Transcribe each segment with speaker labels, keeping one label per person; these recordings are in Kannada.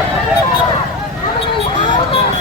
Speaker 1: Oh, my God.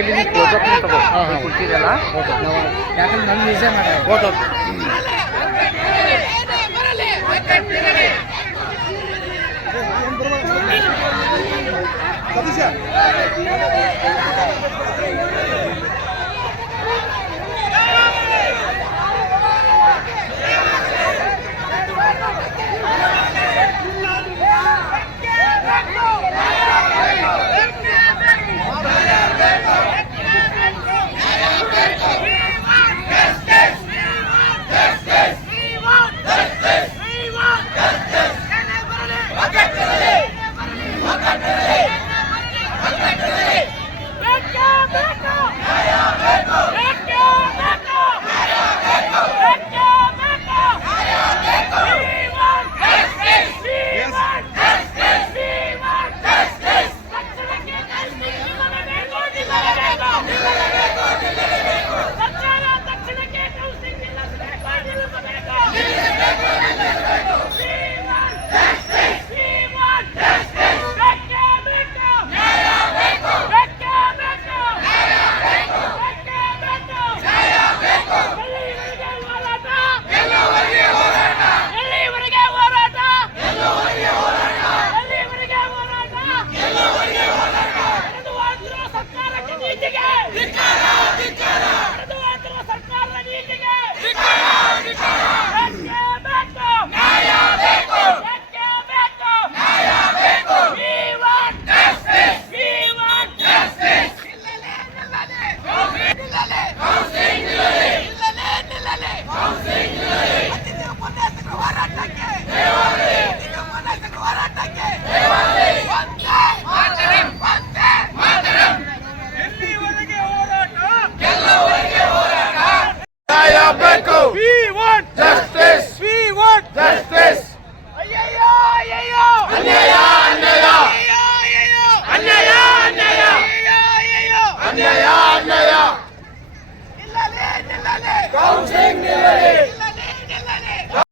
Speaker 1: ಇಲ್ಲಿ ನೀವು ಯಾಕಂದ್ರೆ ನಮ್ಮ ಮ್ಯೂಸಿಯಂ ಫೋಟೋ ಬೇಕು Because